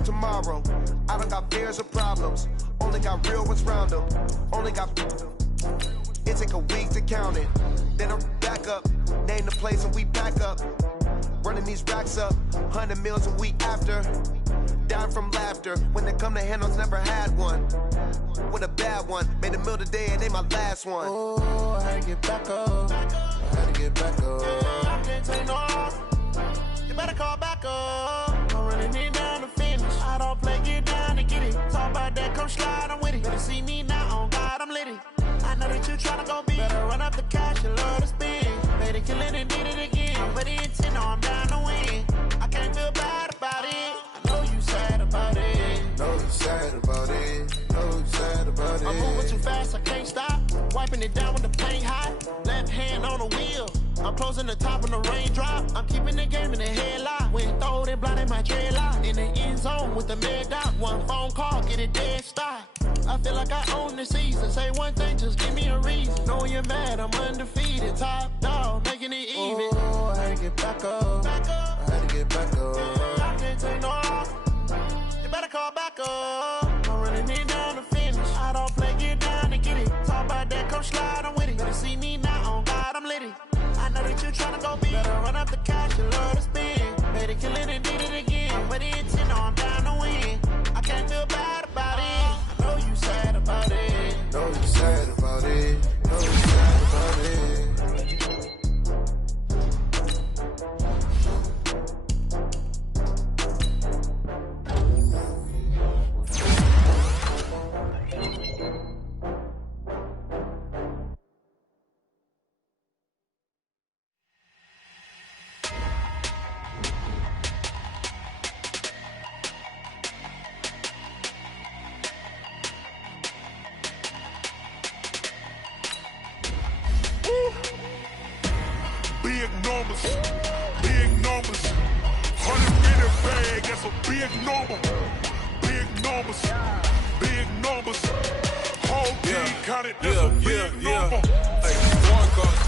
care tomorrow. I don't got fears or problems. Only got real ones round them. Only got... It take a week to count it. Then I'm back up. Name the place and we pack up. Running these racks up. 100 meals a week after. Down from laughter. When they come to handles, never had one. With a bad one. Made a meal today and they my last one. Oh, I had to get back up. I had to get back up. I can't take no off. You better call back up. I'm running it down to finish. I don't play, get down to get it. Talk about that, come slide, I'm with it. Better see me now, on God, I'm litty. I know that you tryna go big. Better run up the cash, you love to spend. Better kill it and did it again. But the intent, no, I'm down to win. I can't feel bad about it. I know you sad about it. Know you sad about it. Know you sad about it. I'm moving too fast, I can't stop. Wiping it down with the paint hot. Left hand on the wheel. I'm closing the top when the raindrop. I'm keeping the game in the headlock. When throw it, blinding my dreadlock. In the end zone with the mad dot. One phone call, get it dead stop. I feel like I own the season. Say one thing, just give me a reason. Knowing you're mad, I'm undefeated. Top dog, making it even. Oh, I had to get back up. I had to get back up. I can't take no off. You better call back up. I'm running it down to finish. I don't play, get down to get it. Talk about that, come slide, I'm with it. Better see me now, on God, I'm litty. I know that you tryna go big. Better run up the cash, you love to spend. Better kill it and did it again. But the intent, no, I'm down to win. I can't feel bad about it. I know you sad about it. Know you sad about it. Know you sad about it. Big numbers, big numbers. 100-minute bag, that's a big number. Big numbers, big numbers. Whole team counted, that's a big number. Hey, foreign cars,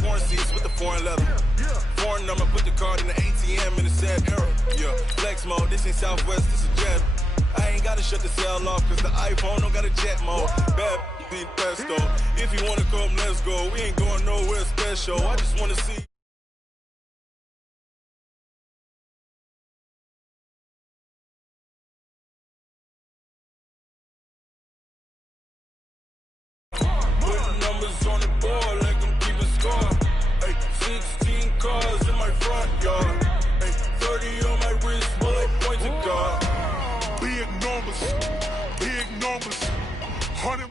foreign seats with the foreign leather. Foreign number, put the card in the ATM in the sad era. Yeah, flex mode, this ain't Southwest, this is Jet. I ain't gotta shut the cell off, cause the iPhone don't got a jet mode. Bad being pesto. If you wanna come, let's go. We ain't going nowhere special. I just wanna see. Putting numbers on the board, like I'm keeping score. Hey, 16 cars in my front yard. Hey, 30 on my wrist, bullet point to God. Big numbers, big numbers. 100.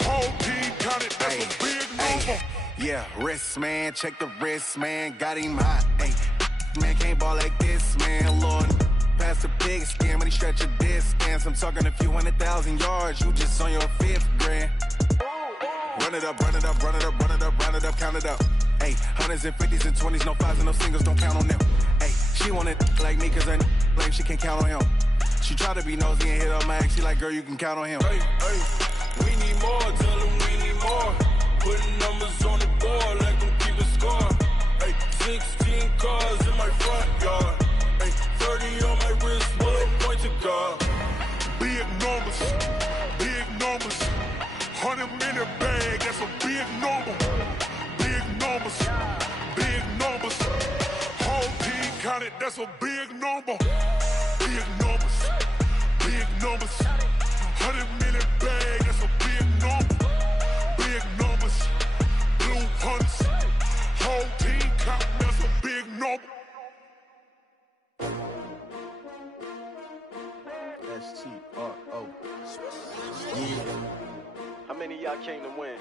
Whole team counted, that's a big number. Yeah, wrist man, check the wrist man, got him hot. Hey, man can't ball like this, man, Lord. Pass the big skin when he stretch a distance. I'm talking a few 100,000 yards, you just on your 5th grand. Run it up, run it up, run it up, run it up, run it up, count it up. Hey, hundreds and 50s and 20s, no 5s and no singles, don't count on them. Hey, she want it like me, cause her lame, she can't count on him. She try to be nosy and hit up my ex, she like, girl, you can count on him. Hey, hey, we need more, tell them we need more. Putting numbers on the board like I'm keeping score. Hey, 16 cars in my front yard. Hey, 30 on my wrist, bullet point to God. Big numbers, big numbers. 100-minute bag, that's a big number. Big numbers, big numbers. Whole team counted, that's a big number. Big numbers, big numbers. 100-minute bag, that's a big number. Big numbers, blue hunts. Whole team counting, that's a big number. STRO. How many of y'all came to win?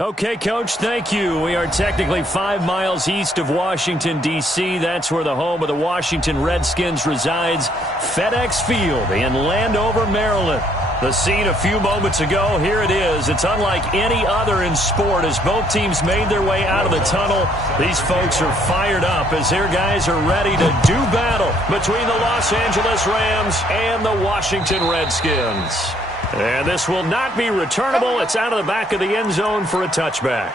Okay, Coach, thank you. We are technically 5 miles east of Washington, D.C. That's where the home of the Washington Redskins resides, FedEx Field in Landover, Maryland. The scene a few moments ago, here it is. It's unlike any other in sport as both teams made their way out of the tunnel. These folks are fired up as their guys are ready to do battle between the Los Angeles Rams and the Washington Redskins. And this will not be returnable. It's out of the back of the end zone for a touchback.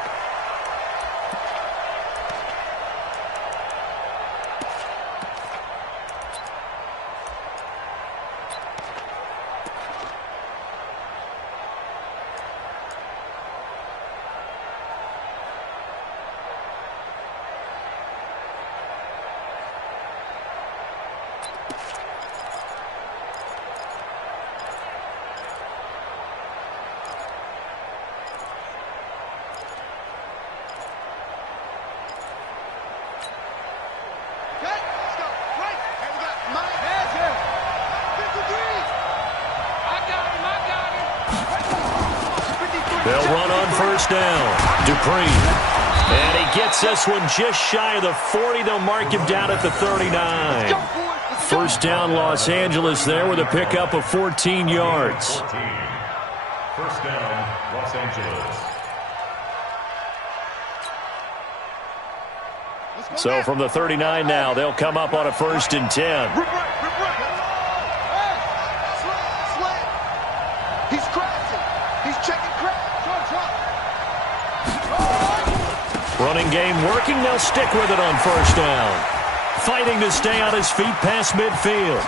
They'll run on first down. Dupree. And he gets this one just shy of the 40. They'll mark him down at the 39. First down, Los Angeles there with a pickup of 14 yards. First down, Los Angeles. So from the 39 now, they'll come up on a 1st and 10. He's crashing. He's checking crack. Running game working. They'll stick with it on first down. Fighting to stay on his feet past midfield.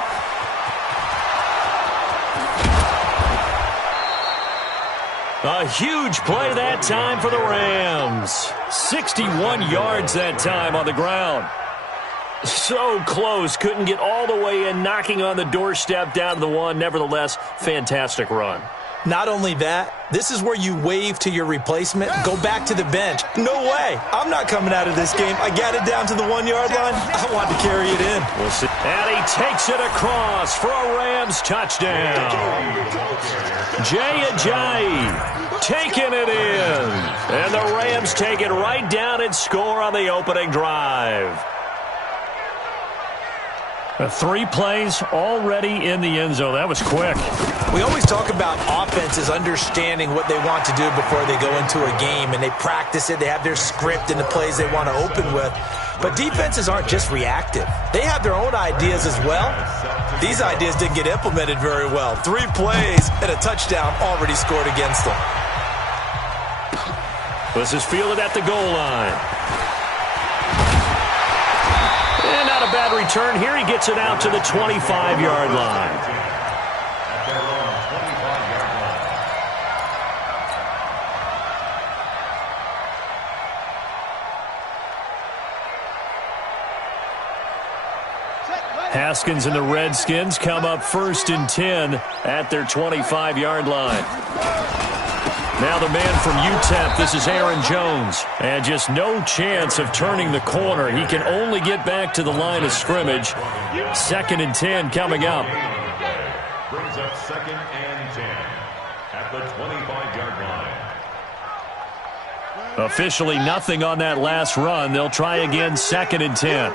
A huge play that time for the Rams. 61 yards that time on the ground. So close. Couldn't get all the way in, knocking on the doorstep down to the 1. Nevertheless, fantastic run. Not only that, this is where you wave to your replacement, go back to the bench. No way. I'm not coming out of this game. I got it down to the 1-yard line. I want to carry it in. We'll see. And he takes it across for a Rams touchdown. Jay Ajayi taking it in. And the Rams take it right down and score on the opening drive. 3 plays already in the end zone. That was quick. We always talk about offenses understanding what they want to do before they go into a game, and they practice it. They have their script and the plays they want to open with. But defenses aren't just reactive. They have their own ideas as well. These ideas didn't get implemented very well. 3 plays and a touchdown already scored against them. This is fielded at the goal line. And not a bad return here. He gets it out to the 25-yard line. Haskins and the Redskins come up 1st and 10 at their 25-yard line. Now the man from UTEP, this is Aaron Jones. And just no chance of turning the corner. He can only get back to the line of scrimmage. 2nd and 10 coming up. Brings up 2nd and 10 at the 25-yard line. Officially nothing on that last run. They'll try again 2nd and 10.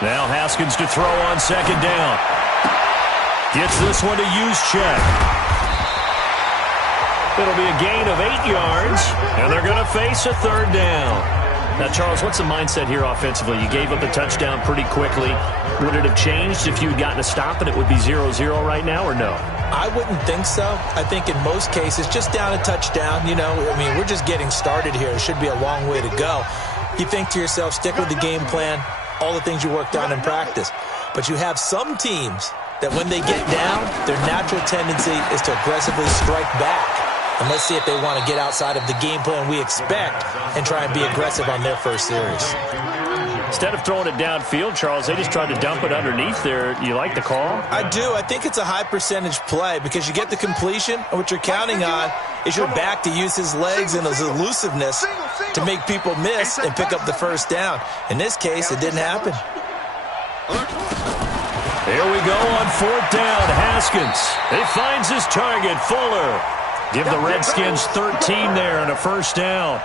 Now Haskins to throw on 2nd down. Gets this one to Juszczyk. It'll be a gain of 8 yards, and they're going to face a 3rd down. Now, Charles, what's the mindset here offensively? You gave up the touchdown pretty quickly. Would it have changed if you had gotten a stop and it would be 0-0 right now, or no? I wouldn't think so. I think in most cases, just down a touchdown, you know, I mean, we're just getting started here. It should be a long way to go. You think to yourself, stick with the game plan, all the things you worked on in practice. But you have some teams that when they get down, their natural tendency is to aggressively strike back. And let's see if they want to get outside of the game plan we expect and try and be aggressive on their first series. Instead of throwing it downfield, Charles, they just tried to dump it underneath there. You like the call? I do. I think it's a high percentage play because you get the completion, and what you're counting on is your back to use his legs and his elusiveness to make people miss and pick up the first down. In this case, it didn't happen. Here we go on 4th down. Haskins. He finds his target, Fuller. Give the Redskins 13 there and a first down.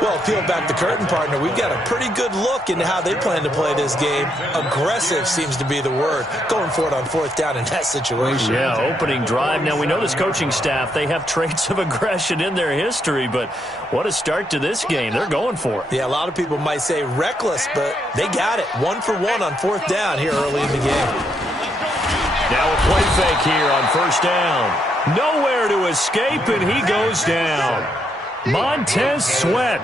Well, peel back the curtain, partner. We've got a pretty good look into how they plan to play this game. Aggressive seems to be the word. Going for it on 4th down in that situation. Yeah, opening drive. Now, we know this coaching staff, they have traits of aggression in their history, but what a start to this game. They're going for it. Yeah, a lot of people might say reckless, but they got it. 1 for 1 on 4th down here early in the game. Now a play fake here on first down. Nowhere to escape, and he goes down. Montez Sweat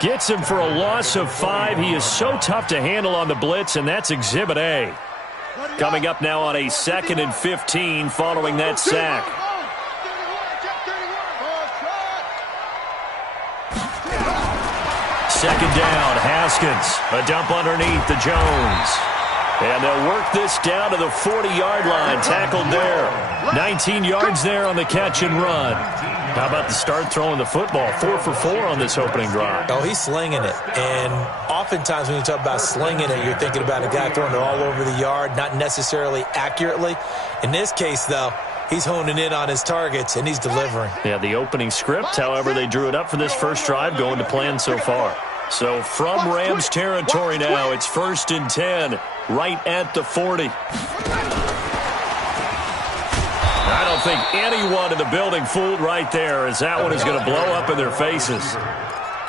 gets him for a loss of 5. He is so tough to handle on the blitz, and that's Exhibit A. Coming up now on a 2nd and 15 following that sack. Second down, Haskins. A dump underneath to Jones. And they'll work this down to the 40-yard line. Tackled there. 19 yards there on the catch and run. How about the start throwing the football? 4 for 4 on this opening drive. Oh, he's slinging it. And oftentimes when you talk about slinging it, you're thinking about a guy throwing it all over the yard, not necessarily accurately. In this case, though, he's honing in on his targets, and he's delivering. Yeah, the opening script, however, they drew it up for this first drive, going to plan so far. So from Rams territory now, it's 1st and 10, right at the 40. I don't think anyone in the building fooled right there, as that one is going to blow up in their faces.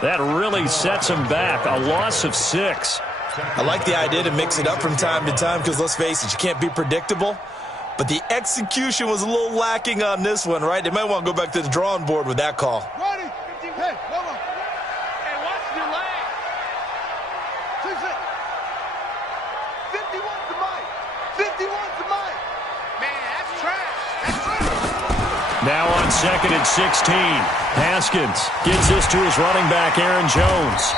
That really sets them back. A loss of 6. I like the idea to mix it up from time to time because, let's face it, you can't be predictable. But the execution was a little lacking on this one, right? They might want to go back to the drawing board with that call. Ready? Hey, hold on. Hey, watch your leg. 51's the mic. 51's the mic. Man, that's trash. That's trash. Now on 2nd and 16, Haskins gives this to his running back, Aaron Jones.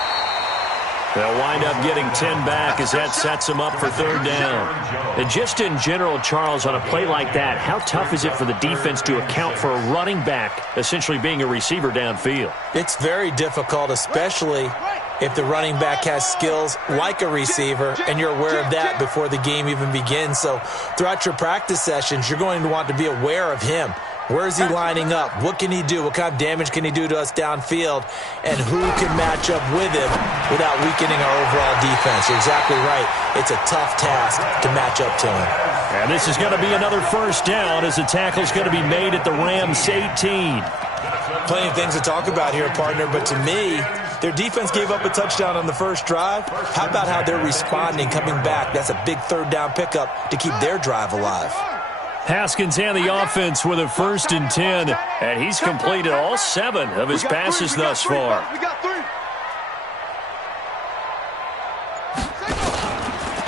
They'll wind up getting 10 back as that sets him up for 3rd down. And just in general, Charles, on a play like that, how tough is it for the defense to account for a running back essentially being a receiver downfield? It's very difficult, especially if the running back has skills like a receiver, and you're aware of that before the game even begins. So throughout your practice sessions, you're going to want to be aware of him. Where is he lining up? What can he do? What kind of damage can he do to us downfield? And who can match up with him without weakening our overall defense? You're exactly right. It's a tough task to match up to him. And this is going to be another 1st down as the tackle's going to be made at the Rams 18. Plenty of things to talk about here, partner, but to me, their defense gave up a touchdown on the first drive. How about how they're responding, coming back? That's a big 3rd down pickup to keep their drive alive. Haskins and the offense with a 1st and 10, and he's completed all 7 of his passes thus far.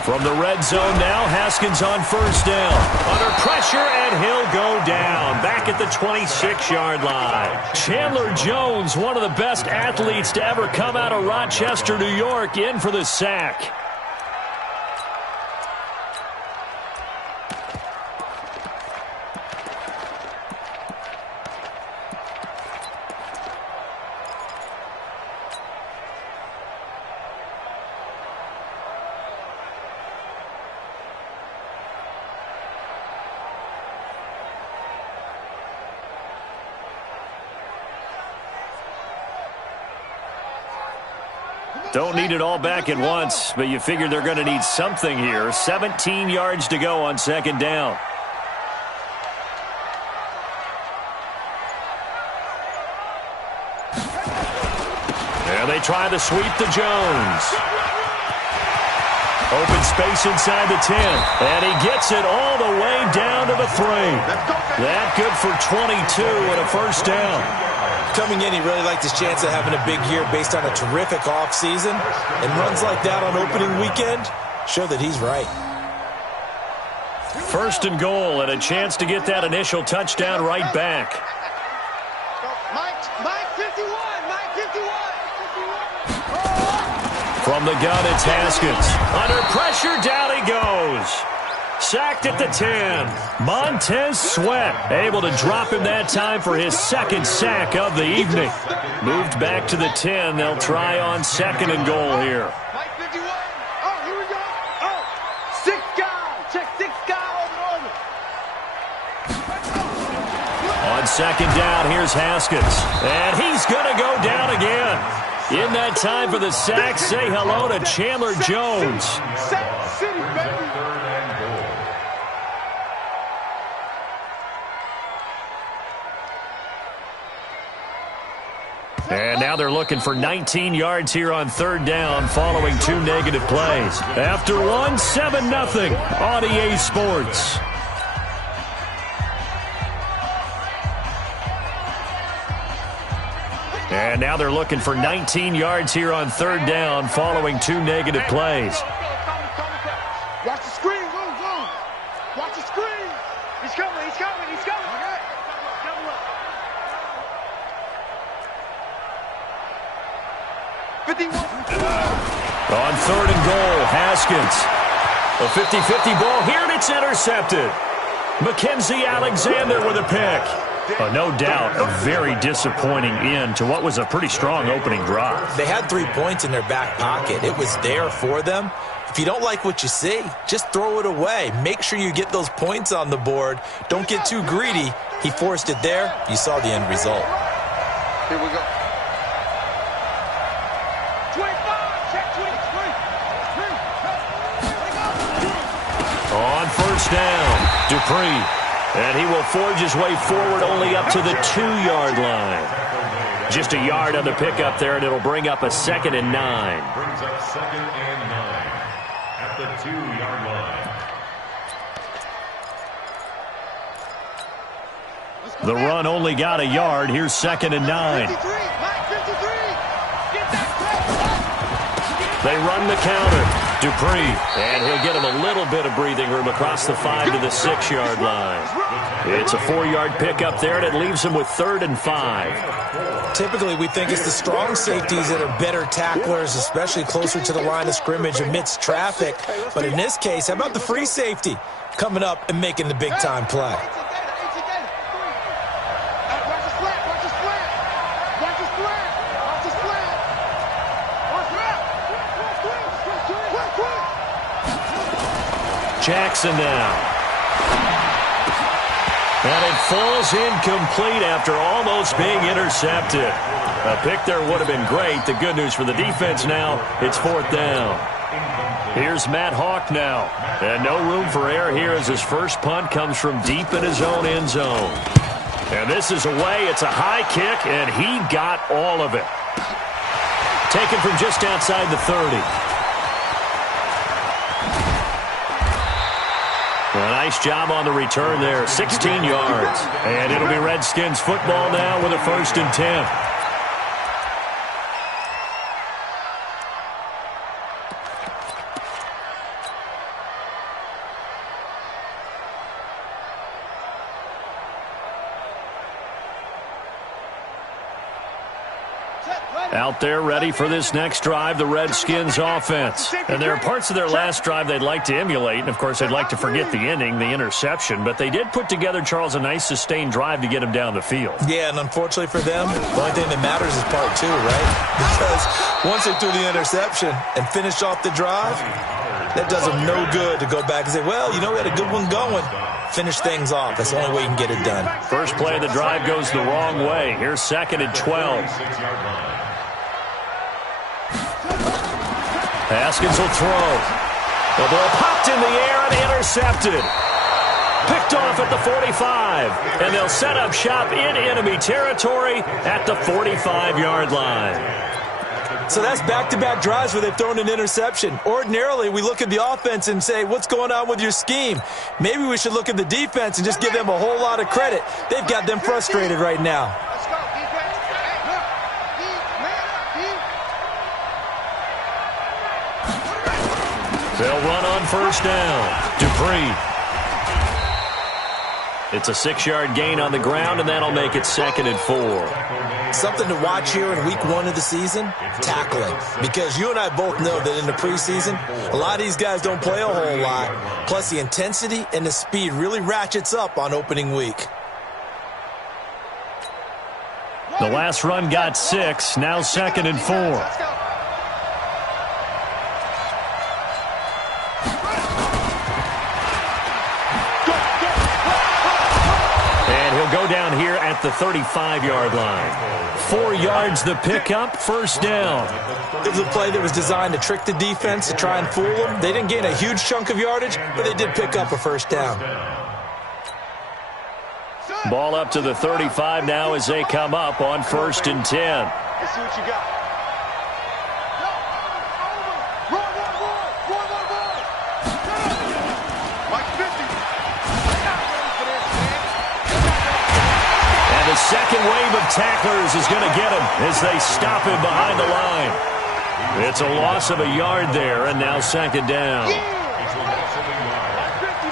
From the red zone now, Haskins on 1st down. Under pressure, and he'll go down. Back at the 26-yard line. Chandler Jones, one of the best athletes to ever come out of Rochester, New York, in for the sack. Don't need it all back at once, but you figure they're going to need something here. 17 yards to go on 2nd down. And they try to sweep to Jones. Open space inside the 10. And he gets it all the way down to the 3. That good for 22 and a 1st down. Coming in, he really liked his chance of having a big year based on a terrific offseason. And runs like that on opening weekend show that he's right. 1st and goal, and a chance to get that initial touchdown right back. Mike 51, Mike 51. From the gun, it's Haskins. Under pressure, down he goes. Sacked at the 10. Montez Sweat able to drop him that time for his 2nd sack of the evening. Moved back to the 10. They'll try on 2nd and goal here. Mike 51. Oh, here we go. Oh, 6 guys. Check 6 guys on the On 2nd down, here's Haskins. And he's going to go down again. In that time for the sack, say hello to Chandler Jones. Sack City, baby. And now they're looking for 19 yards here on 3rd down following 2 negative plays. After one, 7-0 on EA Sports. And now they're looking for 19 yards here on third down following 2 negative plays. Watch the screen, move. Watch the screen. He's coming. Okay. Double up. 51. On third and goal, Haskins. A 50-50 ball here, and it's intercepted. Mackenzie Alexander with a pick. No doubt, a very disappointing end to what was a pretty strong opening drive. They had 3 points in their back pocket. It was there for them. If you don't like what you see, just throw it away. Make sure you get those points on the board. Don't get too greedy. He forced it there. You saw the end result. Here we go. 25, check 23. On first down, Dupree. And he will forge his way forward only up to the 2-yard line. Just a yard on the pickup there, and it'll bring up a 2nd and 9. Brings up 2nd and 9 at the 2-yard line. The run only got a yard. Here's 2nd and 9. They run the counter. Dupree, and he'll get him a little bit of breathing room across the 5 to the 6-yard line. It's a 4-yard pickup there, and it leaves him with 3rd and 5. Typically, we think it's the strong safeties that are better tacklers, especially closer to the line of scrimmage amidst traffic. But in this case, how about the free safety coming up and making the big-time play? Jackson now. And it falls incomplete after almost being intercepted. A pick there would have been great. The good news for the defense now, it's 4th down. Here's Matt Hawk now. And no room for error here as his first punt comes from deep in his own end zone. And this is away. It's a high kick, and he got all of it. Taken from just outside the 30. A nice job on the return there, 16 yards. And it'll be Redskins football now with a 1st and 10. Out there ready for this next drive, the Redskins offense. And there are parts of their last drive they'd like to emulate. And, of course, they'd like to forget the ending, the interception. But they did put together, Charles, a nice sustained drive to get him down the field. Yeah, and unfortunately for them, the only thing that matters is part 2, right? Because once they threw the interception and finished off the drive, that does them no good to go back and say, well, you know, we had a good one going. Finish things off. That's the only way you can get it done. First play of the drive goes the wrong way. Here's 2nd and 12. Haskins will throw. The ball popped in the air and intercepted. Picked off at the 45. And they'll set up shop in enemy territory at the 45-yard line. So that's back-to-back drives where they've thrown an interception. Ordinarily, we look at the offense and say, what's going on with your scheme? Maybe we should look at the defense and just give them a whole lot of credit. They've got them frustrated right now. They'll run on first down. Dupree. It's a 6-yard gain on the ground, and that'll make it 2nd and 4. Something to watch here in week 1 of the season, tackling. Because you and I both know that in the preseason, a lot of these guys don't play a whole lot. Plus, the intensity and the speed really ratchets up on opening week. The last run got 6, now 2nd and 4. Go down here at the 35-yard line. 4 yards the pickup, first down. It was a play that was designed to trick the defense, to try and fool them. They didn't gain a huge chunk of yardage, but they did pick up a first down. Ball up to the 35 now as they come up on 1st and 10. Let's see what you got. the second wave of tacklers is going to get him as they stop him behind the line. It's a loss of a yard there, and now second down. It's a loss of a yard.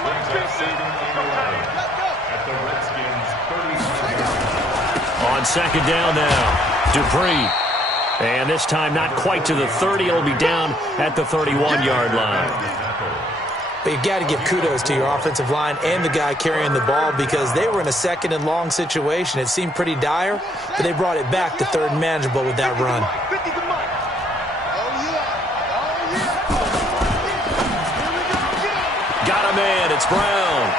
Brings up second and 11 at the Redskins' 35-yard line. On second down now, Dupree. And this time not quite to the 30. It'll be down at the 31-yard line. But you've got to give kudos to your offensive line and the guy carrying the ball because they were in a second and long situation. It seemed pretty dire, but they brought it back to third and manageable with that run. Got a man. It's Brown.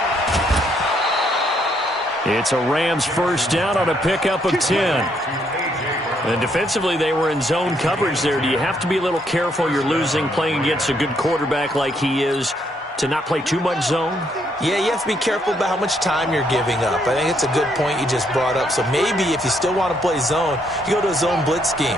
It's a Rams first down on a pickup of 10. And defensively, they were in zone coverage there. Do you have to be a little careful? You're losing playing against a good quarterback like he is to not play too much zone? Yeah, you have to be careful about how much time you're giving up. I think it's a good point you just brought up. So maybe if you still want to play zone, you go to a zone blitz scheme.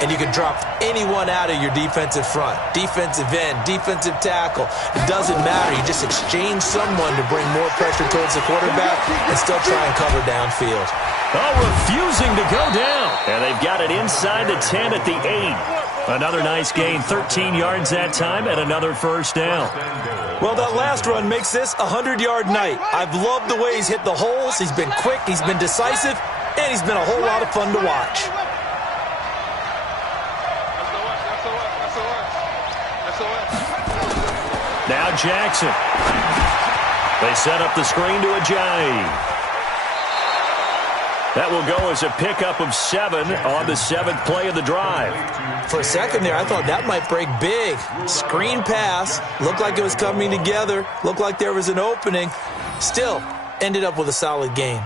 And you can drop anyone out of your defensive front. Defensive end, defensive tackle. It doesn't matter. You just exchange someone to bring more pressure towards the quarterback and still try and cover downfield. Oh, refusing to go down. And they've got it inside the 10 at the 8. Another nice gain, 13 yards that time, and another first down. Well, that last run makes this a 100-yard night. I've loved the way he's hit the holes. He's been quick, he's been decisive, and he's been a whole lot of fun to watch. Now Jackson. They set up the screen to Ajayi. That will go as a pickup of 7 on the 7th play of the drive. For a second there, I thought that might break big. Screen pass. Looked like it was coming together. Looked like there was an opening. Still, ended up with a solid gain.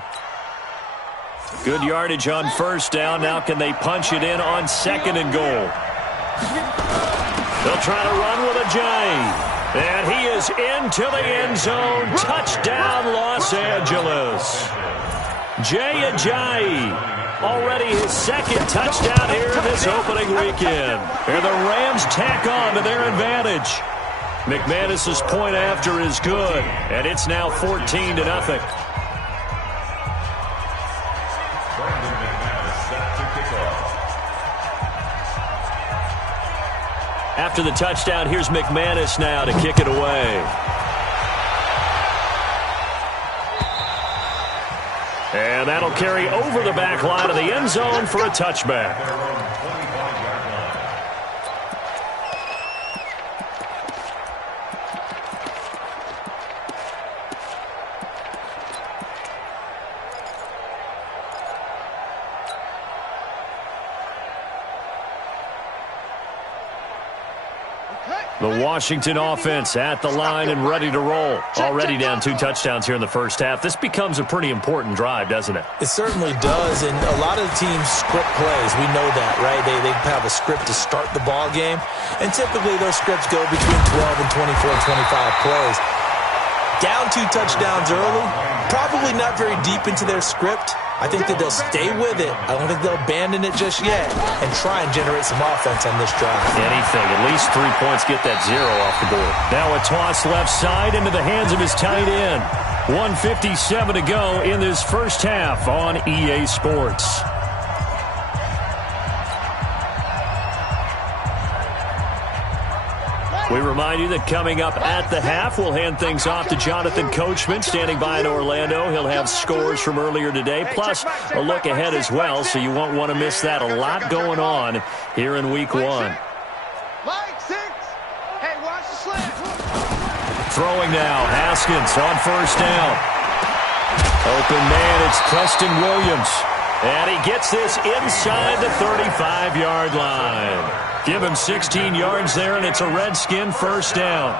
Good yardage on first down. Now can they punch it in on second and goal? They'll try to run with Ajayi. And he is into the end zone. Touchdown, Los Angeles. Jay Ajayi, already his second touchdown here this opening weekend. And the Rams tack on to their advantage. McManus's point after is good, and it's now 14-0. After the touchdown, here's McManus now to kick it away. And that'll carry over the back line of the end zone for a touchback. The Washington offense at the line and ready to roll. Already down 2 touchdowns here in the first half. This becomes a pretty important drive, doesn't it? It certainly does, and a lot of the teams script plays. We know that, right? They have a script to start the ball game, and typically those scripts go between 12 and 24, 25 plays. Down 2 touchdowns early, probably not very deep into their script. I think that they'll stay with it. I don't think they'll abandon it just yet and try and generate some offense on this drive. Anything. At least 3 points, get that 0 off the board. Now a toss left side into the hands of his tight end. 1:57 to go in this first half on EA Sports. We remind you that coming up at the half, we'll hand things off to Jonathan Coachman, standing by in Orlando. He'll have scores from earlier today, plus a look ahead as well, so you won't want to miss that. A lot going on here in Week 1. Throwing now, Haskins on first down. Open man, it's Preston Williams. And he gets this inside the 35-yard line. Give him 16 yards there, and it's a Redskin first down.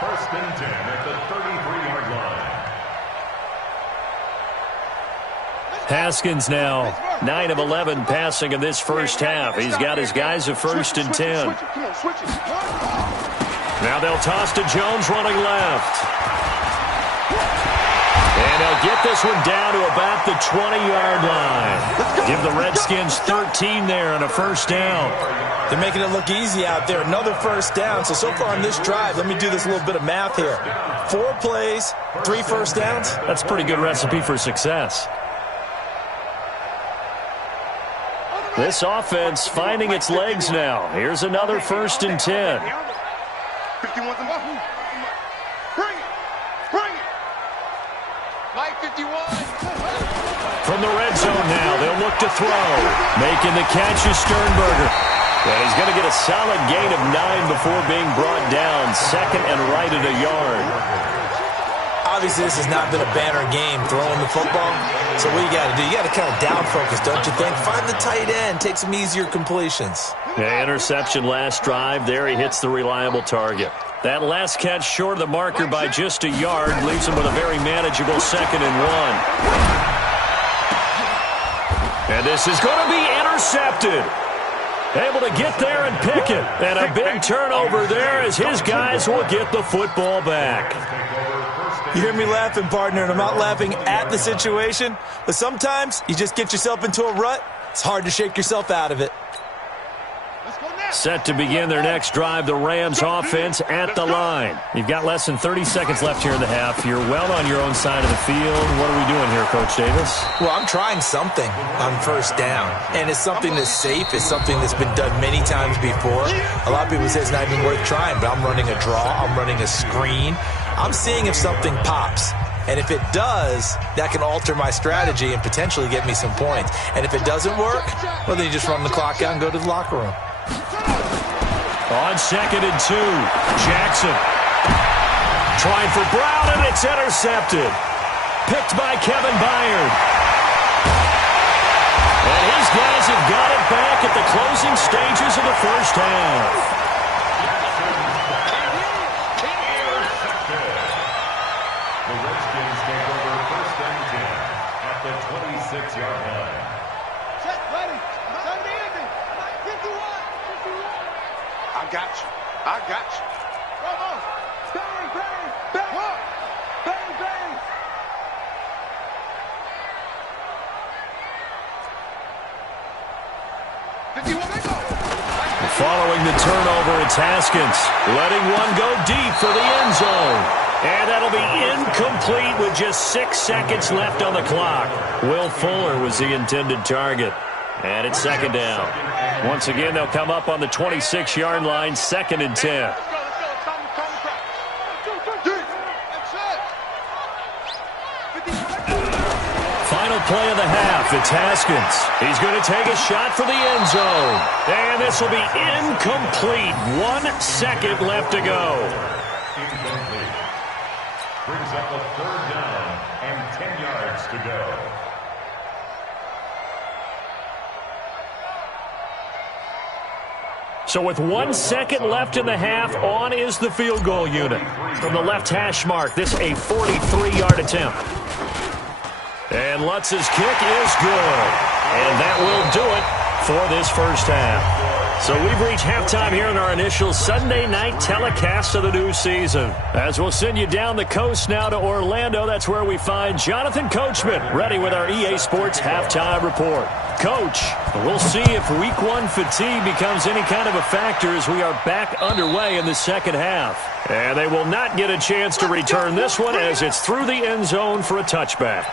First and 10 at the 33-yard line. Haskins now 9 of 11 passing in this first half. He's got his guys a first and 10. Now they'll toss to Jones running left. And they'll get this one down to about the 20-yard line. Give the Redskins 13 there and a first down. They're making it look easy out there. Another first down. So far on this drive, let me do this little bit of math here. 4 plays, 3 first downs. That's a pretty good recipe for success. This offense finding its legs now. Here's another 1st and 10. 51 the ball. Bring it. Bring it. Like 51. From the red zone now, they'll look to throw. Making the catch is Sternberger. And he's going to get a solid gain of 9 before being brought down. 2nd and right at a yard. Obviously, this has not been a banner game throwing the football. So what you got to do, you got to kind of down focus, don't you think? Find the tight end, take some easier completions. Yeah, interception last drive. There he hits the reliable target. That last catch short of the marker by just a yard leaves him with a very manageable 2nd and 1. And this is going to be intercepted. Able to get there and pick it. And a big turnover there as his guys will get the football back. You hear me laughing, partner, and I'm not laughing at the situation. But sometimes you just get yourself into a rut. It's hard to shake yourself out of it. Set to begin their next drive, the Rams offense at the line. You've got less than 30 seconds left here in the half. You're well on your own side of the field. What are we doing here, Coach Davis? Well, I'm trying something on 1st down. And it's something that's safe. It's something that's been done many times before. A lot of people say it's not even worth trying, but I'm running a draw. I'm running a screen. I'm seeing if something pops. And if it does, that can alter my strategy and potentially get me some points. And if it doesn't work, well, then you just run the clock out and go to the locker room. On 2nd and 2, Jackson trying for Brown, and it's intercepted. Picked by Kevin Byard. And his guys have got it back at the closing stages of the 1st half. The Redskins take over 1st and 10 at the 26-yard line. Set, ready. I got you. I got you. Ramos. Bang, bang, bang. What? Bang, bang. Following the turnover, it's Haskins letting one go deep for the end zone. And that'll be incomplete with just 6 seconds left on the clock. Will Fuller was the intended target. And it's 2nd down. Once again, they'll come up on the 26-yard line, 2nd and 10. Final play of the half, it's Haskins. He's going to take a shot for the end zone. And this will be incomplete. 1 second left to go. Incomplete. Brings up a 3rd down and 10 yards to go. So with 1 second left in the half, on is the field goal unit. From the left hash mark, this a 43-yard attempt. And Lutz's kick is good. And that will do it for this 1st half. So we've reached halftime here in our initial Sunday night telecast of the new season. As we'll send you down the coast now to Orlando, that's where we find Jonathan Coachman, ready with our EA Sports halftime report. Coach, we'll see if Week 1 fatigue becomes any kind of a factor as we are back underway in the 2nd half. And they will not get a chance to return this one as it's through the end zone for a touchback.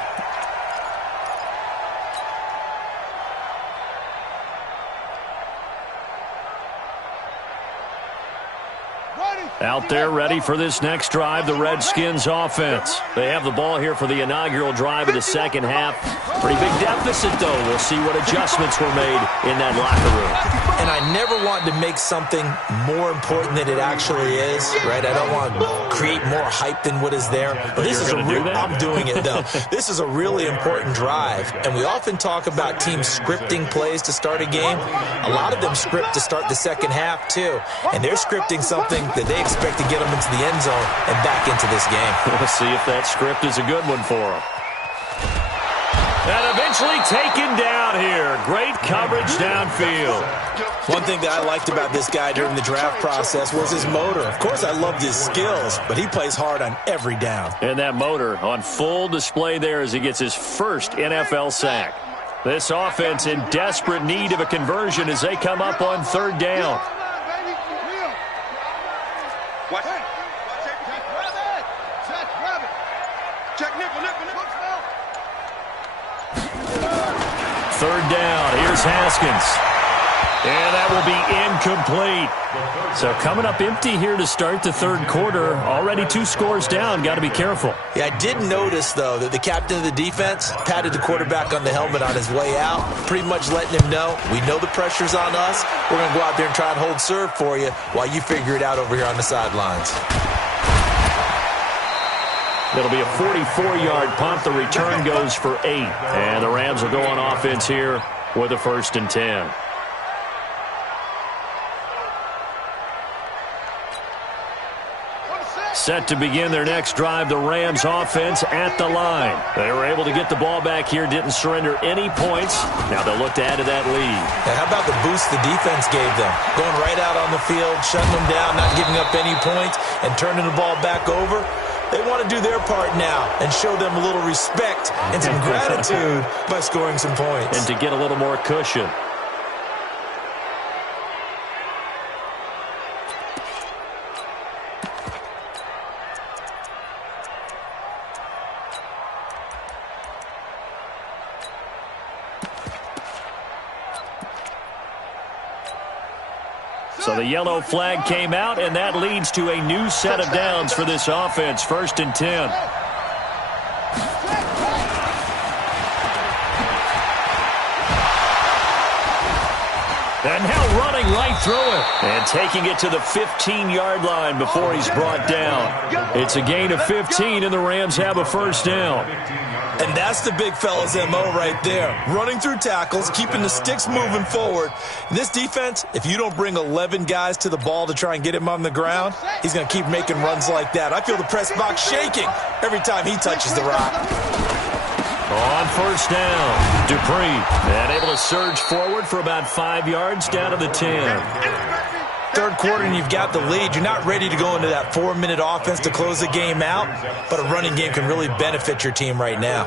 Out there ready for this next drive, the Redskins offense. They have the ball here for the inaugural drive of the 2nd half. Pretty big deficit, though. We'll see what adjustments were made in that locker room. And I never want to make something more important than it actually is, right? I don't want to create more hype than what is there. But this is I'm doing it, though. This is a really important drive. And we often talk about teams scripting plays to start a game. A lot of them script to start the 2nd half, too. And they're scripting something that they expect to get them into the end zone and back into this game. We'll see if that script is a good one for them. And eventually taken down here. Great coverage downfield. One thing that I liked about this guy during the draft process was his motor. Of course, I loved his skills, but he plays hard on every down. And that motor on full display there as he gets his first NFL sack. This offense in desperate need of a conversion as they come up on 3rd down. Watch it. Check nickel. 3rd down. Here's is Haskins. And that will be incomplete. So coming up empty here to start the third quarter. Already 2 scores down. Got to be careful. Yeah, I did notice, though, that the captain of the defense patted the quarterback on the helmet on his way out, pretty much letting him know, we know the pressure's on us. We're going to go out there and try and hold serve for you while you figure it out over here on the sidelines. It'll be a 44-yard punt. The return goes for 8. And the Rams will go on offense here with a 1st and 10. Set to begin their next drive, the Rams offense at the line. They were able to get the ball back here, didn't surrender any points. Now they'll look to add to that lead. Now, how about the boost the defense gave them? Going right out on the field, shutting them down, not giving up any points, and turning the ball back over. They want to do their part now and show them a little respect and some gratitude by scoring some points. And to get a little more cushion. So the yellow flag came out, and that leads to a new set of downs for this offense. 1st and 10. And now running right through it. And taking it to the 15-yard line before he's brought down. It's a gain of 15, and the Rams have a 1st down. And that's the big fella's MO right there. Running through tackles, keeping the sticks moving forward. In this defense, if you don't bring 11 guys to the ball to try and get him on the ground, he's going to keep making runs like that. I feel the press box shaking every time he touches the rock. On 1st down, Dupree. And able to surge forward for about 5 yards down to the 10. Third quarter and you've got the lead. You're not ready to go into that 4-minute offense to close the game out, but a running game can really benefit your team right now.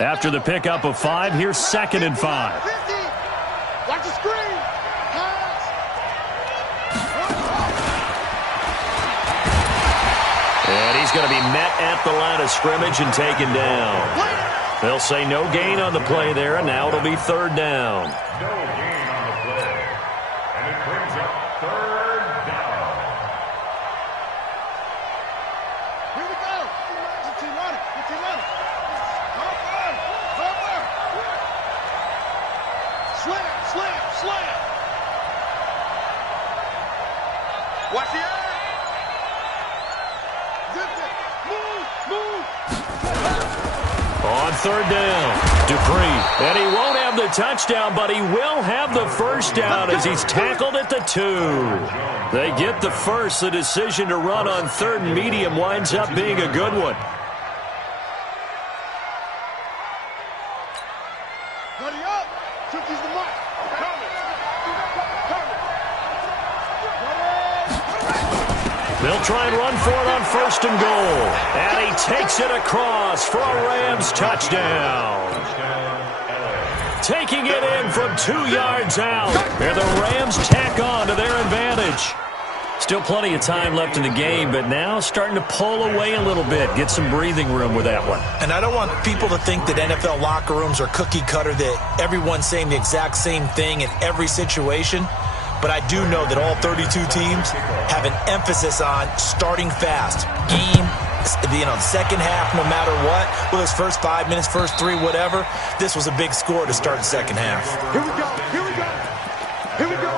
After the pickup of 5, here's 2nd and 5. Watch the screen. And he's going to be met at the line of scrimmage and taken down. They'll say no gain on the play there, and now it'll be 3rd down. No gain on the play. And it brings up 3rd down. Here we go. Get your running. Get your running. Slam. Watch the eye. Move. On 3rd down, Dupree. And he won't have the touchdown, but he will have the 1st down as he's tackled at the 2. They get the 1st. The decision to run on 3rd and medium winds up being a good one. Buddy up. Took his the mark. They'll try and run for it on 1st and goal. And he takes it across for a Rams touchdown. Taking it in from 2 yards out. And the Rams tack on to their advantage. Still plenty of time left in the game, but now starting to pull away a little bit. Get some breathing room with that one. And I don't want people to think that NFL locker rooms are cookie cutter, that everyone's saying the exact same thing in every situation. But I do know that all 32 teams have an emphasis on starting fast. Game, the second half, no matter what, whether it's first 5 minutes, first 3, whatever, this was a big score to start the second half. Here we go.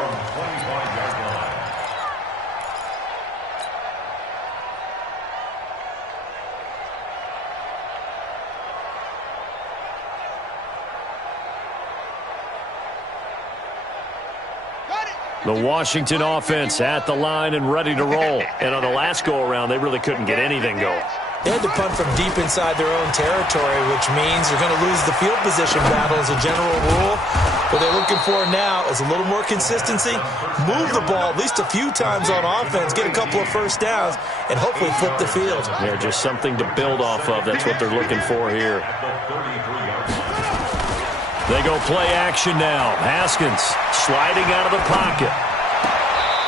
The Washington offense at the line and ready to roll. And on the last go-around, they really couldn't get anything going. They had to punt from deep inside their own territory, which means they're going to lose the field position battle as a general rule. What they're looking for now is a little more consistency, move the ball at least a few times on offense, get a couple of 1st downs, and hopefully flip the field. Yeah, just something to build off of. That's what they're looking for here. They go play action now. Haskins sliding out of the pocket.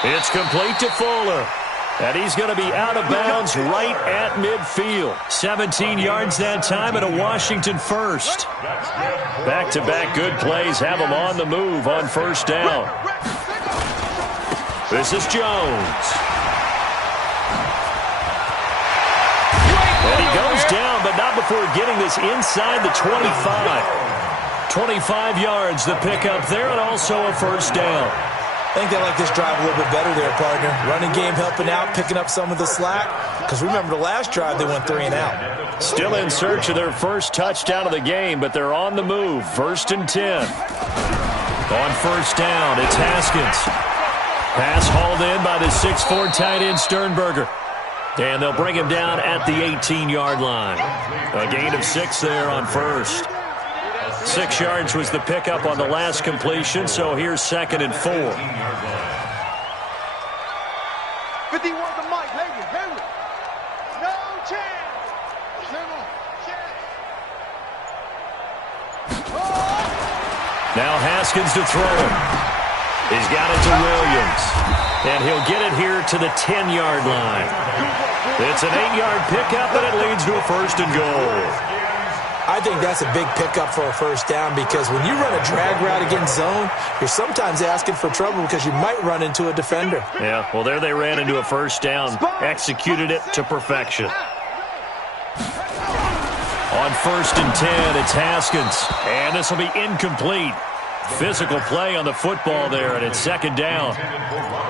It's complete to Fuller. And he's going to be out of bounds right at midfield. 17 yards that time and a Washington first. Back-to-back good plays have him on the move on first down. This is Jones. And he goes down, but not before getting this inside the 25. 25 yards, the pickup there, and also a first down. I think they like this drive a little bit better there, partner. Running game helping out, picking up some of the slack. Because remember the last drive, they went 3 and out. Still in search of their first touchdown of the game, but they're on the move. 1st and 10. On first down, it's Haskins. Pass hauled in by the 6'4" tight end Sternberger. And they'll bring him down at the 18-yard line. A gain of 6 there on first. 6 yards was the pickup on the last completion, so here's 2nd and 4. 51 to Mike. Henry. No chance. Now Haskins to throw it. He's got it to Williams. And he'll get it here to the 10-yard line. It's an 8-yard pickup, and it leads to a 1st and goal. I think that's a big pickup for a first down because when you run a drag route against zone, you're sometimes asking for trouble because you might run into a defender. Yeah, well, there they ran into a first down, executed it to perfection. On 1st and 10, it's Haskins, and this will be incomplete. Physical play on the football there, and it's 2nd down.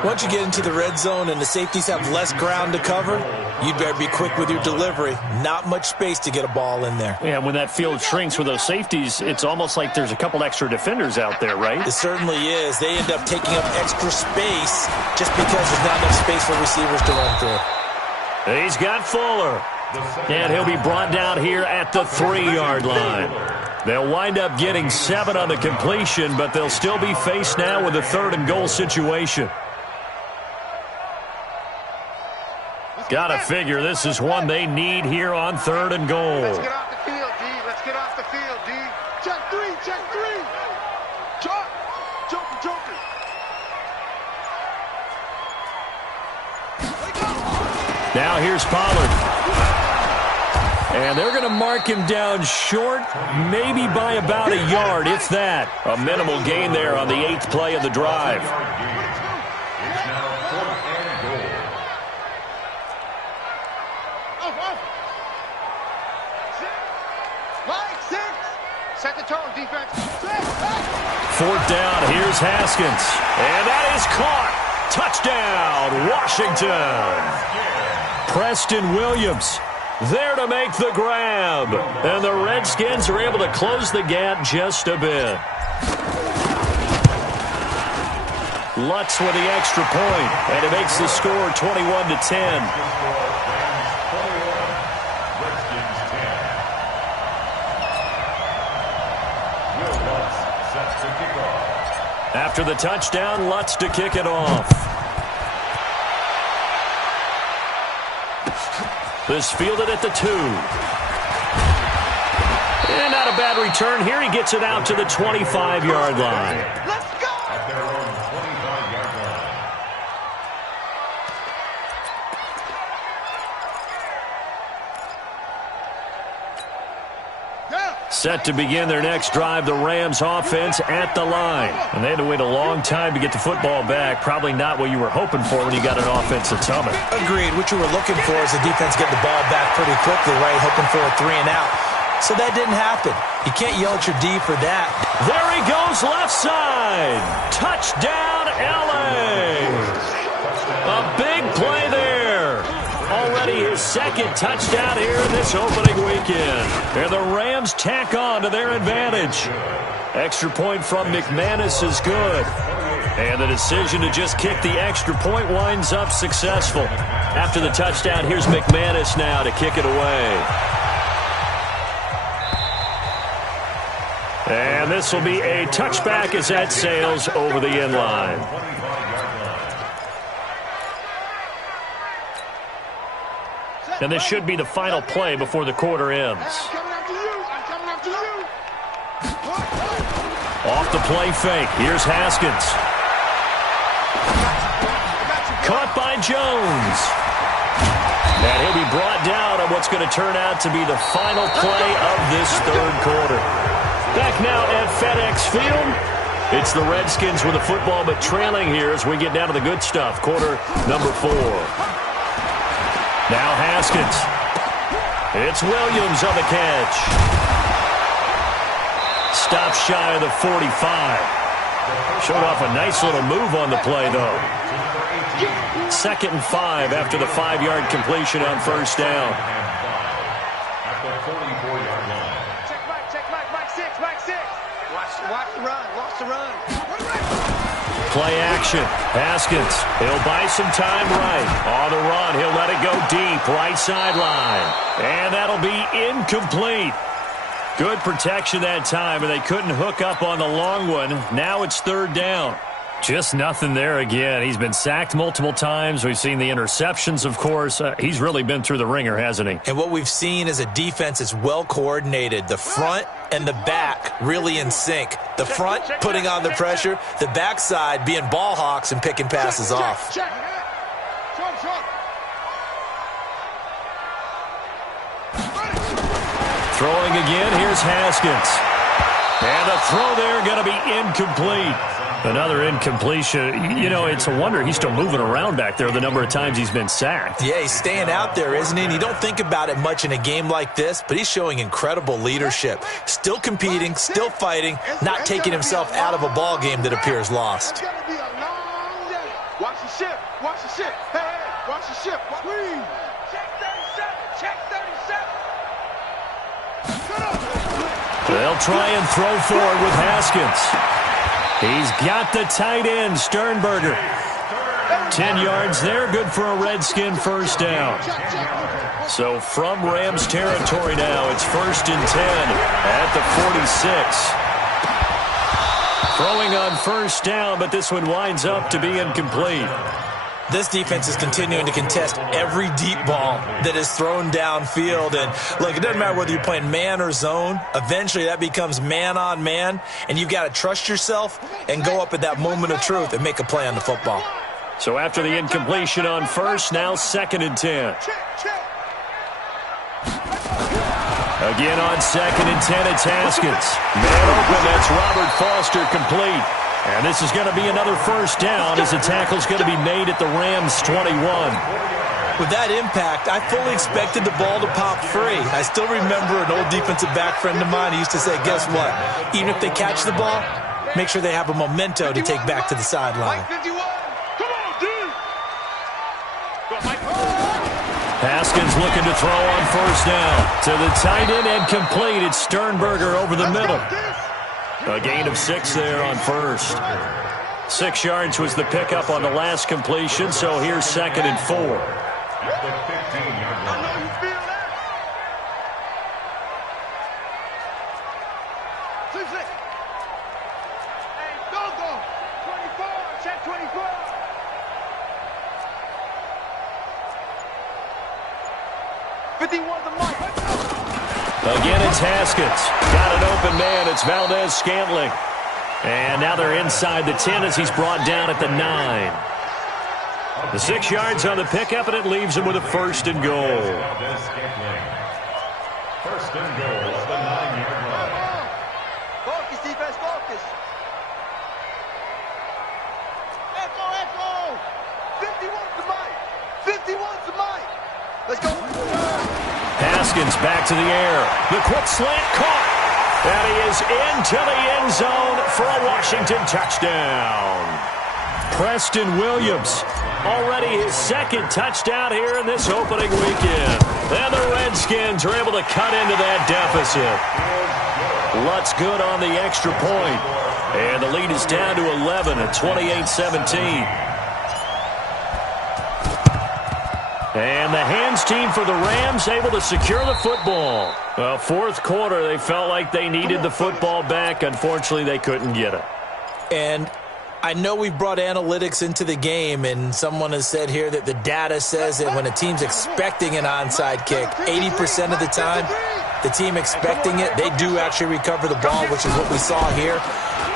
Once you get into the red zone and the safeties have less ground to cover, you'd better be quick with your delivery. Not much space to get a ball in there. Yeah, when that field shrinks with those safeties, it's almost like there's a couple extra defenders out there, right? It certainly is. They end up taking up extra space just because there's not enough space for receivers to run through. He's got Fuller. And he'll be brought down here at the 3-yard line. They'll wind up getting 7 on the completion, but they'll still be faced now with a 3rd and goal situation. Gotta figure this is one they need here on 3rd and goal. Let's get off the field, D. Let's get off the field, D. Check 3. Joker. Now here's Pollard. And they're going to mark him down short, maybe by about a yard, if that. A minimal gain there on the 8th play of the drive. It's now 4th and goal. Mike, 6. Set the tone, defense. 4th down, here's Haskins. And that is caught. Touchdown, Washington. Preston Williams there to make the grab. And the Redskins are able to close the gap just a bit. Lutz with the extra point, and it makes the score 21-10. After the touchdown, Lutz to kick it off. This fielded at the 2. And not a bad return here. He gets it out to the 25-yard line. Let's go! At their own 25-yard line. Set to begin their next drive, the Rams offense at the line. And they had to wait a long time to get the football back. Probably not what you were hoping for when you got an offense that's humming. Agreed. What you were looking for is the defense get the ball back pretty quickly, right? Hoping for a 3 and out. So that didn't happen. You can't yell at your D for that. There he goes, left side. Touchdown, L.A. A big play there. Already his 2nd touchdown here this opening weekend. And the Rams tack on to their advantage. Extra point from McManus is good. And the decision to just kick the extra point winds up successful. After the touchdown, here's McManus now to kick it away. And this will be a touchback as that sails over the end line. And this should be the final play before the quarter ends. I'm coming after you. Off the play fake. Here's Haskins. Caught by by Jones. And he'll be brought down on what's going to turn out to be the final play of this third quarter. Back now at FedEx Field. It's the Redskins with the football, but trailing here as we get down to the good stuff. Quarter number 4. Now Haskins. It's Williams on the catch. Stop shy of the 45. Showed off a nice little move on the play, though. 2nd and 5 after the 5-yard completion on first down. At the 44-yard line. Check Mike 6. Watch the run. Watch the run. Play action. Haskins. He'll buy some time right. On the run, he'll let it go deep. Right sideline. And that'll be incomplete. Good protection that time, and they couldn't hook up on the long one. Now it's 3rd down. Just nothing there again. He's been sacked multiple times. We've seen the interceptions, of course. He's really been through the ringer, hasn't he? And what we've seen is a defense that's well coordinated. The front and the back really in sync. The front putting on the pressure. The backside being ball hawks and picking passes off. Throwing again, here's Haskins. And the throw there going to be incomplete. Another incompletion. You know, it's a wonder he's still moving around back there the number of times he's been sacked. Yeah, he's staying out there, isn't he? And you don't think about it much in a game like this, but he's showing incredible leadership. Still competing, still fighting, not taking himself out of a ball game that appears lost. Watch the ship. Watch the ship. Hey, watch the ship. Check 37. Check 37. They'll try and throw forward with Haskins. He's got the tight end, Sternberger. 10 yards there, good for a Redskin first down. So from Rams territory now, it's 1st and 10 at the 46. Throwing on first down, but this one winds up to be incomplete. This defense is continuing to contest every deep ball that is thrown downfield. And, look, it doesn't matter whether you're playing man or zone. Eventually, that becomes man-on-man, and you've got to trust yourself and go up at that moment of truth and make a play on the football. So after the incompletion on first, now 2nd and 10. Again on 2nd and 10, it's Haskins. Man open, that's Robert Foster complete. And this is going to be another first down as the tackle's going to be made at the Rams' 21. With that impact, I fully expected the ball to pop free. I still remember an old defensive back friend of mine who used to say, guess what? Even if they catch the ball, make sure they have a memento to take back to the sideline. Haskins looking to throw on first down. To the tight end and complete. It's Sternberger over the middle. A gain of 6 there on first. 6 yards was the pickup on the last completion, so here's 2nd and 4. At the 15-yard line. I know you feel that. 6. Hey, go. 24. Check 24. Again, it's Haskins. Got an open man. It's Valdez-Scantling. And now they're inside the 10 as he's brought down at the 9. The 6 yards on the pickup, and it leaves him with a 1st and goal. 1st and goal at the 9-yard line. Focus, defense, focus. Echo. 51's the mic. 51's the mic. Let's go. Haskins back to the air. The quick slant caught. And he is into the end zone for a Washington touchdown. Preston Williams, already his 2nd touchdown here in this opening weekend. And the Redskins are able to cut into that deficit. Lutz good on the extra point. And the lead is down to 11 at 28-17. And the hands team for the Rams able to secure the football. Well, 4th quarter, they felt like they needed the football back. Unfortunately, they couldn't get it. And I know we brought analytics into the game, and someone has said here that the data says that when a team's expecting an onside kick, 80% of the time, the team expecting it, they do actually recover the ball, which is what we saw here.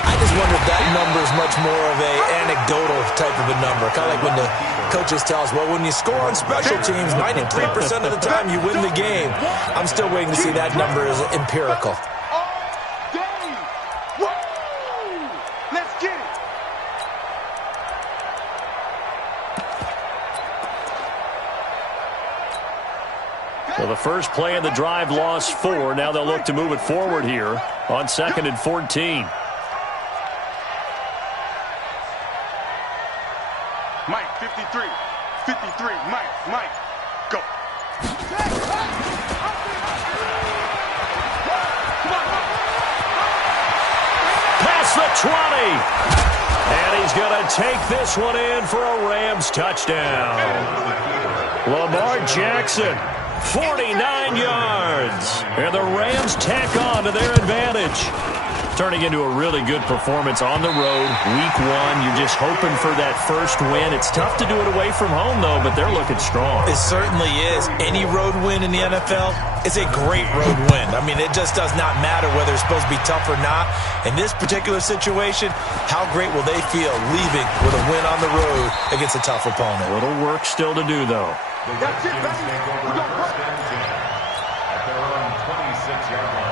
I just wonder if that number is much more of a anecdotal type of a number. Kind of like when the coaches tell us, well, when you score on special teams, 93% of the time you win the game. I'm still waiting to see that number as empirical. Let's get it. So the first play of the drive lost 4. Now they'll look to move it forward here on 2nd and 14. Mike, 53. 53. Mike. Go. Past the 20. And he's going to take this one in for a Rams touchdown. Lamar Jackson, 49 yards. And the Rams tack on to their advantage. Turning into a really good performance on the road. Week 1, you're just hoping for that first win. It's tough to do it away from home, though, but they're looking strong. It certainly is. Any road win in the NFL is a great road win. I mean, it just does not matter whether it's supposed to be tough or not. In this particular situation, how great will they feel leaving with a win on the road against a tough opponent? A little work still to do, though. That's it, baby. We're going to work. At their own 26-yard line.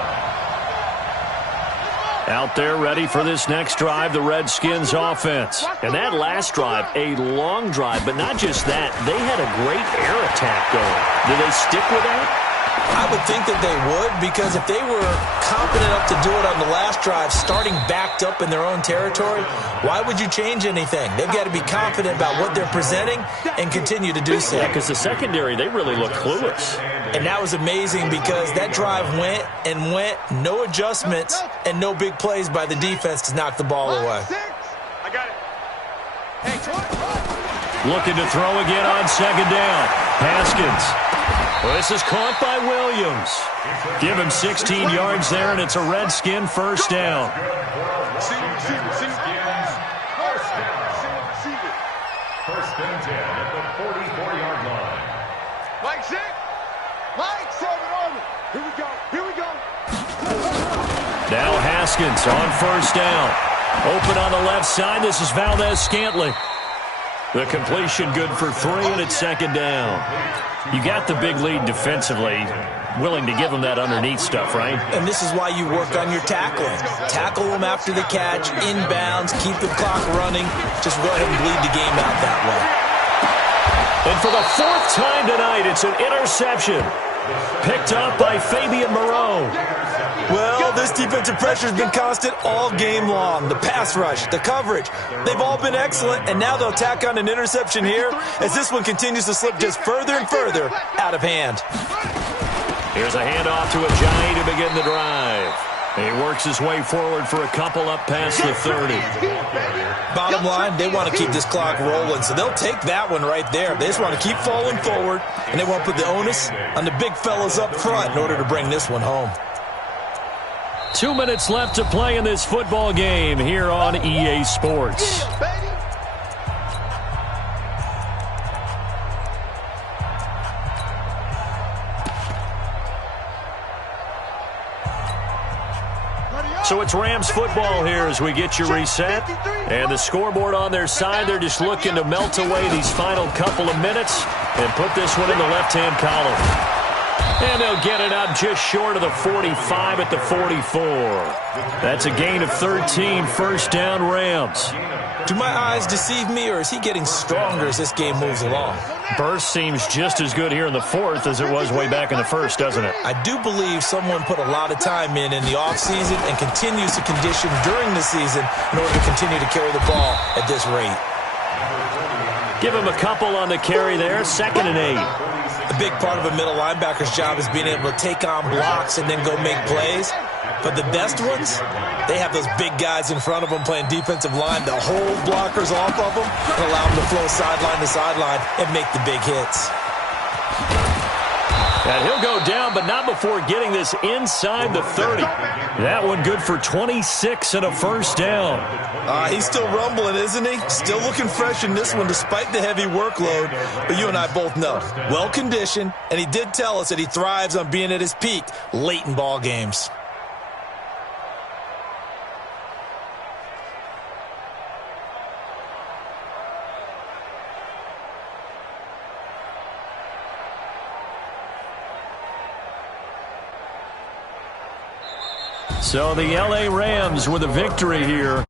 Out there ready for this next drive, the Redskins offense. And that last drive, a long drive, but not just that. They had a great air attack going. Do they stick with that? I would think that they would, because if they were confident enough to do it on the last drive, starting backed up in their own territory, why would you change anything? They've got to be confident about what they're presenting and continue to do so. Yeah, because the secondary, they really look clueless. And that was amazing because that drive went and went, no adjustments and no big plays by the defense to knock the ball away. I got it. Hey, Looking to throw again on 2nd down. Haskins. Well, this is caught by Williams. Give him 16 yards there, and it's a Redskin first down. First and 10 at the 44-yard line. Mike, sit. Mike, 7 on it. Here we go. Here we go. Now Haskins on first down. Open on the left side. This is Valdez-Scantling. The completion good for 3, and it's 2nd down. You got the big lead defensively. Willing to give them that underneath stuff, right? And this is why you work on your tackling. Tackle them after the catch, inbounds, keep the clock running. Just go ahead and bleed the game out that way. And for the 4th time tonight, it's an interception. Picked up by Fabian Moreau. Well, this defensive pressure has been constant all game long. The pass rush, the coverage, they've all been excellent, and now they'll tack on an interception here as this one continues to slip just further and further out of hand. Here's a handoff to Ajayi to begin the drive. He works his way forward for a couple up past the 30. Bottom line, they want to keep this clock rolling, so they'll take that one right there. They just want to keep falling forward, and they want to put the onus on the big fellas up front in order to bring this one home. 2 minutes left to play in this football game here on EA Sports. So it's Rams football here as we get you reset. And the scoreboard on their side, they're just looking to melt away these final couple of minutes and put this one in the left-hand column. And they'll get it up just short of the 45 at the 44. That's a gain of 13, first down Rams. Do my eyes deceive me, or is he getting stronger as this game moves along? Burst seems just as good here in the 4th as it was way back in the 1st, doesn't it? I do believe someone put a lot of time in the offseason and continues to condition during the season in order to continue to carry the ball at this rate. Give him a couple on the carry there, 2nd and 8. A big part of a middle linebacker's job is being able to take on blocks and then go make plays. But the best ones, they have those big guys in front of them playing defensive line that hold blockers off of them and allow them to flow sideline to sideline and make the big hits. And he'll go down, but not before getting this inside the 30. That one good for 26 and a first down. He's still rumbling, isn't he? Still looking fresh in this one despite the heavy workload. But you and I both know, well-conditioned, and he did tell us that he thrives on being at his peak late in ball games. So the L.A. Rams with a victory here